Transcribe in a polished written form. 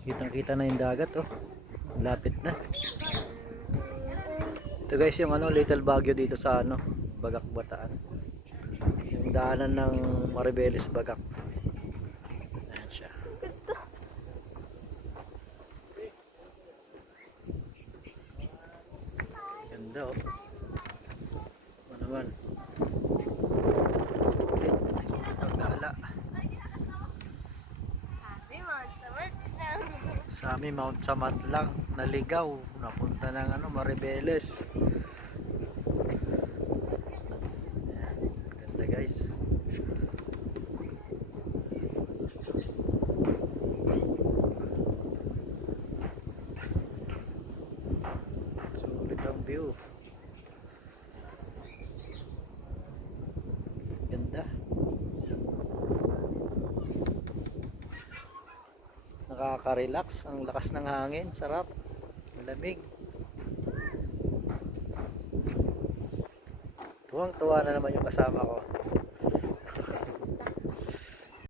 Kitang kita na yung dagat oh. Lapit na. Ito guys yung ano, Little Baguio dito sa ano, Bagak Bataan. Yung daanan ng Maribeles Bagak. Ayan siya. Ganda oh. Ano naman? Sulit. Sulit ang gala. Sa amin Mount Samat lang. Naligaw. Napunta ng ano, Maribeles. Ganda guys. Sulit ang view. Ganda. Nakaka-relax. Ang lakas ng hangin. Sarap. Malamig. Tuwang-tuwa na naman yung kasama ko.